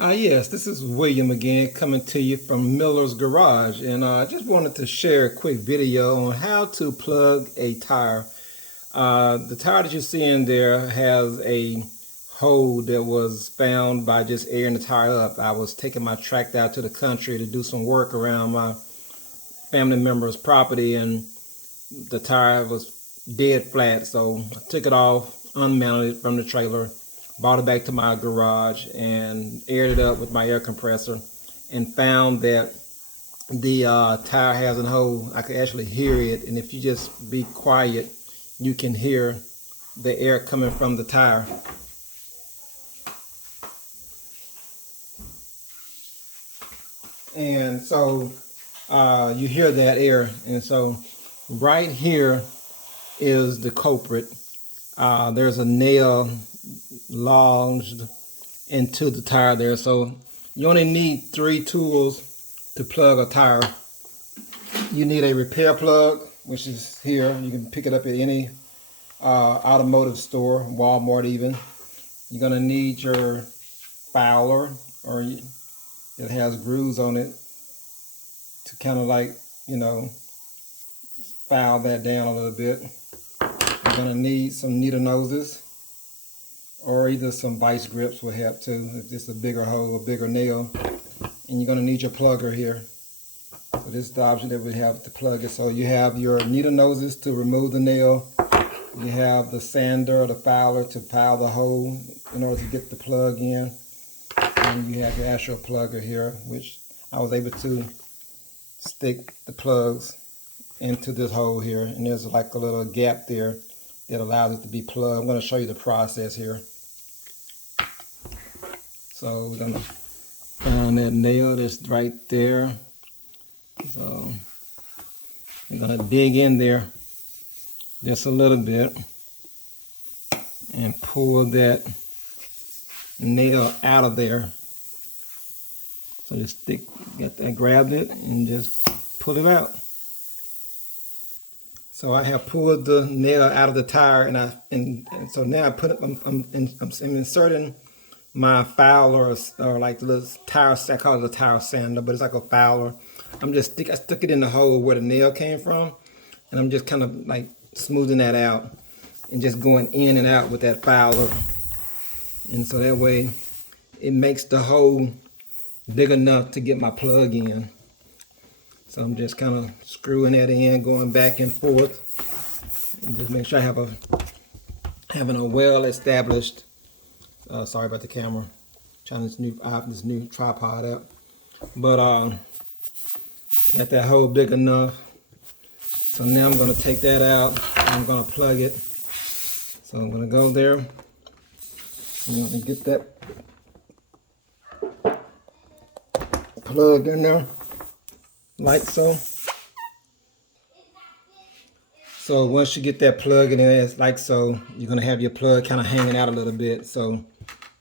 Yes, this is William again coming to you from Miller's Garage, and I just wanted to share a quick video on how to plug a tire. The tire that you see in there has a hole that was found by just airing the tire up. I was taking my tractor out to the country to do some work around my family member's property, and the tire was dead flat, so I took it off, unmounted it from the trailer, brought it back to my garage and aired it up with my air compressor, and found that the tire has a hole. I could actually hear it, and if you just be quiet, you can hear the air coming from the tire. And so you hear that air, and so right here is the culprit. There's a nail lodged into the tire there. So you only need 3 tools to plug a tire. You need a repair plug, which is here. You can pick it up at any automotive store, Walmart even. You're gonna need your fouler, or it has grooves on it to kind of like, file that down a little bit. You're gonna need some needle noses, or either some vice grips will help too, if it's a bigger hole, a bigger nail. And you're gonna need your plugger here. So this is the option that we have to plug it. So you have your needle noses to remove the nail. You have the sander or the filer to file the hole in order to get the plug in. And you have your actual plugger here, which I was able to stick the plugs into this hole here. And there's like a little gap there that allows it to be plugged. I'm going to show you the process here. So we're going to find that nail that's right there. So we're going to dig in there just a little bit and pull that nail out of there. So just grab it and just pull it out. So I have pulled the nail out of the tire, and so now I'm inserting my fouler, or like the little tire, I call it a tire sander, but it's like a fouler. I stuck it in the hole where the nail came from, and I'm just kind of like smoothing that out and just going in and out with that fouler. And so that way it makes the hole big enough to get my plug in. So I'm just kind of screwing that in, going back and forth, and just make sure I have having a well-established. Sorry about the camera. Trying this new tripod out, but got that hole big enough. So now I'm going to take that out. I'm going to plug it. So I'm going to go there. I'm going to get that plug in there, like so. So once you get that plug in there, it's like so, you're going to have your plug kind of hanging out a little bit. So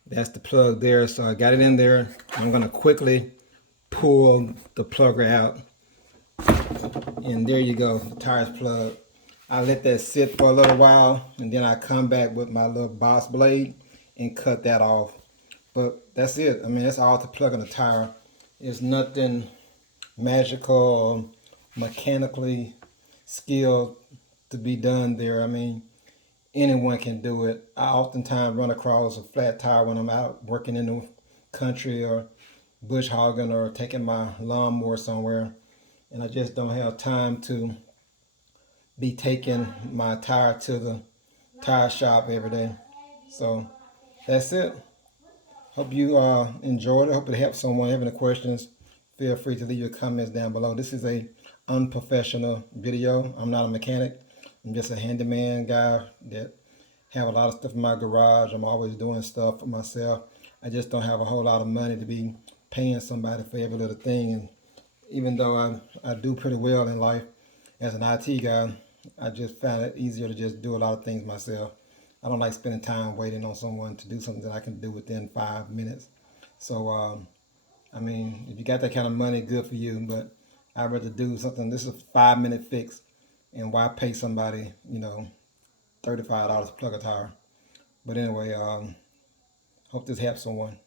that's the plug there. So I got it in there. I'm going to quickly pull the plugger out. And there you go, the tire's plugged. I let that sit for a little while, and then I come back with my little boss blade and cut that off. But that's it. I mean, that's all to plug in the tire. It's nothing magical or mechanically skilled to be done there. I mean, anyone can do it. I oftentimes run across a flat tire when I'm out working in the country or bush hogging or taking my lawnmower somewhere, and I just don't have time to be taking my tire to the tire shop every day. So that's it. Hope you enjoyed it. Hope it helped someone. Have any questions, feel free to leave your comments down below. This is a unprofessional video. I'm not a mechanic. I'm just a handyman guy that have a lot of stuff in my garage. I'm always doing stuff for myself. I just don't have a whole lot of money to be paying somebody for every little thing. And even though I do pretty well in life as an IT guy, I just found it easier to just do a lot of things myself. I don't like spending time waiting on someone to do something that I can do within 5 minutes. So, I mean, if you got that kind of money, good for you. But I'd rather do something. This is a 5-minute fix. And why pay somebody, $35 to plug a tire? But anyway, hope this helps someone.